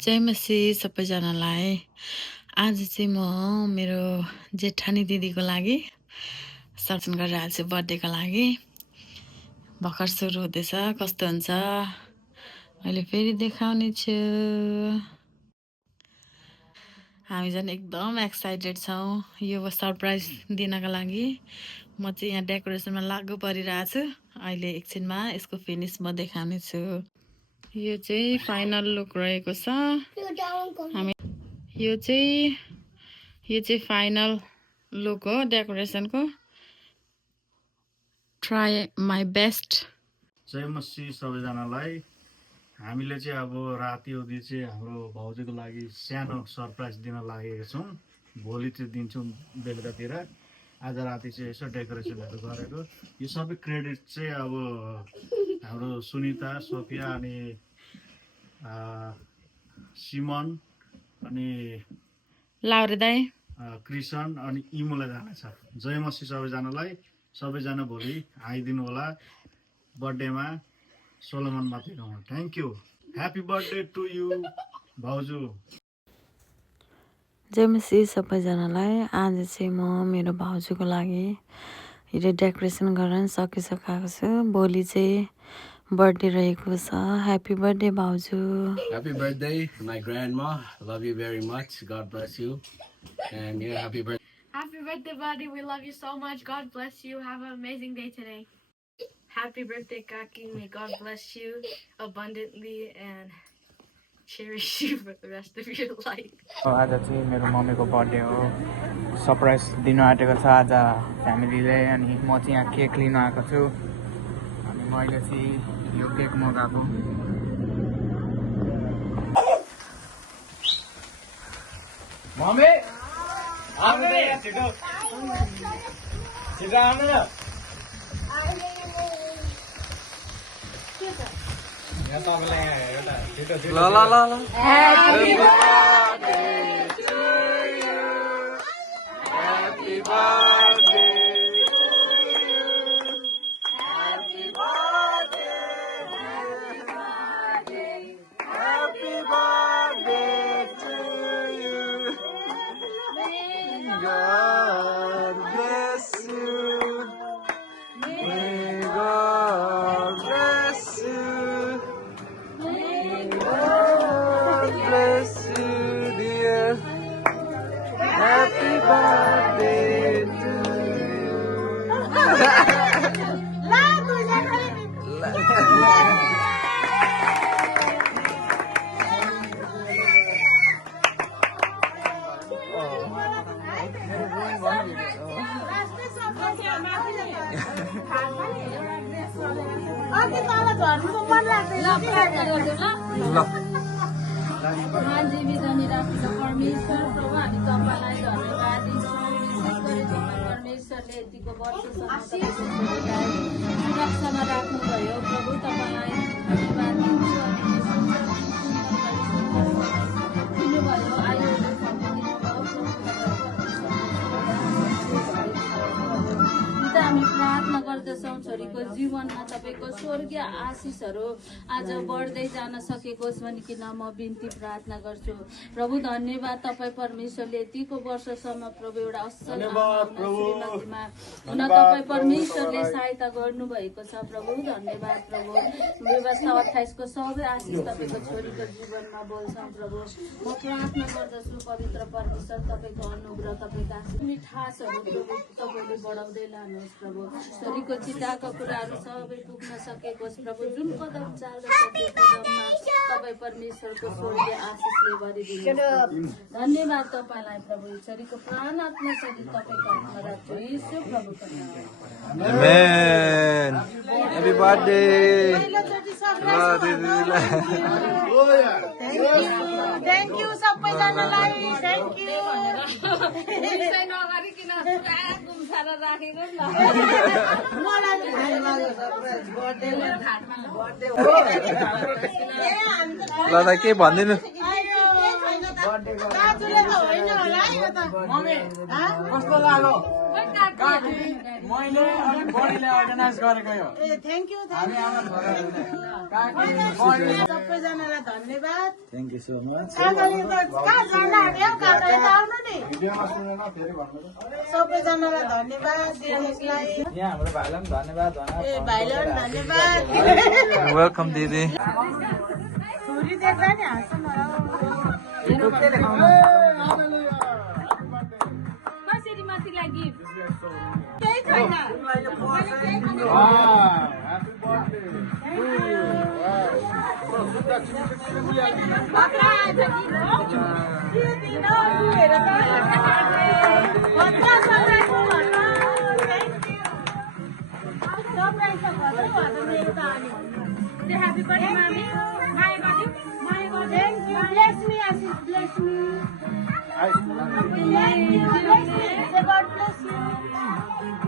जय मसी सबैजनालाई। आज चाहिँ म मेरो जेठानी दिदीको लागि सर्जन गरिरहेको छु बर्थडेको लागि। भर्खर सुरु हुँदैछ, कस्तो हुन्छ अहिले फेरि देखाउने छु। हामी झन् एकदम एक्साइटेड छौँ यो सरप्राइज दिनको लागि। म चाहिँ यहाँ डेकोरेसनमा लागु परिरहेको छु। अहिले एकछिनमा यसको फिनिस म देखाउने छु। यो चाहिँ फाइनल लुक रहेको छ। हामी यो चाहिँ फाइनल लुक हो डेकोरेसनको। Try my best. जय मसी सबैजनालाई। हामीले चाहिँ अब राति उदि चाहिँ हाम्रो भाउजूको लागि सानो सरप्राइज दिन लागेका छौँ। भोलि चाहिँ दिन्छौँ बेलुकातिर। आज राति चाहिँ यसो डेकोरेसनहरू गरेको। यो सबै क्रेडिट चाहिँ अब हाम्रो सुनिता, सोफिया अनि सिमन अनि लाउरे दाई, कृष्ण अनि इमुलाई जानेछ। जय मसी सबैजनालाई। सबैजना भोलि आइदिनु होला बर्थडेमा सोलोमन माथिकोमा। Thank you. Happy birthday to you भाउजू। जय मसी सबैजनालाई। आज चाहिँ म मेरो भाउजूको लागि हिजो डेकोरेसन गर्न सकिसकेको छु। भोलि चाहिँ बर्थडे रहेको छ। ह्याप्पी बर्थडे भाउजू। Happy birthday, my grandma. Love you very much. God bless you. And yeah, happy birthday. Happy birthday, buddy. We love you so much. God bless you. Have an amazing day today. Happy birthday, Kaki. May God bless you abundantly and cherish you for the rest of your life. आज चाहिँ मेरो मम्मीको birthday हो। Surprise दिनु आँटेको छ आज फ्यामिलीले। अनि म चाहिँ यहाँ केक लिन आएको छु। अनि मैले चाहिँ यो केक मगाएको। मम्मी आउनु त यहाँ छिटो छिटो आउनु न। यहाँ तपाईँलाई यहाँ एउटा छिटो छिटो ल ल ल ल। Happy birthday to you. Happy birthday to you. Happy birthday. Happy birthday to you. God bless you. May God bless you. May God bless you, dear. Happy birthday to you. जीवित राख्नु परमेश्वर प्रभु, हामी तपाईँलाई धन्यवाद दिन्छौँ। विशेष गरी तपाईँ परमेश्वरले यतिको वर्षसम्म सुरक्षामा राख्नुभयो प्रभु, तपाईँलाई धन्यवाद दिन्छु। दिनुभयो आयुले हामी प्रार्थना गर्दछौँ छोरीको जीवनमा तपाईँको स्वर्गीय आशिषहरू आज बढ्दै जान सकेकोस् भनिकन म बिन्ती प्रार्थना गर्छु प्रभु। धन्यवाद तपाईँ परमेश्वरले यतिको वर्षसम्म प्रभु एउटा असल श्रीमतीमा हुन तपाईँ परमेश्वरले सहायता गर्नुभएको छ प्रभु। धन्यवाद प्रभु। व्यवस्था 28 को सबै आशिष तपाईँको छोरीको जीवनमा बोल्छौँ प्रभु। म प्रार्थना गर्दछु पवित्र परमेश्वर तपाईँको अनुग्रह तपाईँको आशिष मिठासहरू प्रभु तपाईँले बढाउँदै लानुहोस् प्रभु। छोरीको चिताका कुराहरू सबै पुग्न सकेकोस् प्रभु। जुन कदम चाल्दछ त्यो कदममा तपाईँ परमेश्वरको स्वर्गीय आशिषले भरिदिनुहोस्। धन्यवाद तपाईँलाई प्रभु। छोरीको प्राण आत्मा सहित तपाईँको हातमा राख्छु यीशु प्रभुको नाममा। Amen. Happy birthday. Thank you सबैजनालाई। Thank you. ल त के भन्दिनु। दाजुले त होइन होला है यो त। मम्मी कस्तो लाग्यो? मैले अनि बडीले अर्गनाइज गरेको यो ए थ्याङ्क यू हामी आमा छोराहरूले सबैजनालाई धन्यवाद थ्याङ्क यू सो मच काकाले त कहाँ जान आँट्यो काकाले त आउनु नि सबैजनालाई धन्यवाद दिनेशलाई यहाँ हाम्रो भाइलाई पनि धन्यवाद ए भाइलाई पनि धन्यवाद वेलकम दिदी छोरी देख्दा नि हाँस्नु कसरी माथिलाई गिफ्ट केही छैन Say happy birthday, mommy. Maya got you. Thank you. Bless me, Ashish. Bless me. Thank you. Bless me. Say God bless you.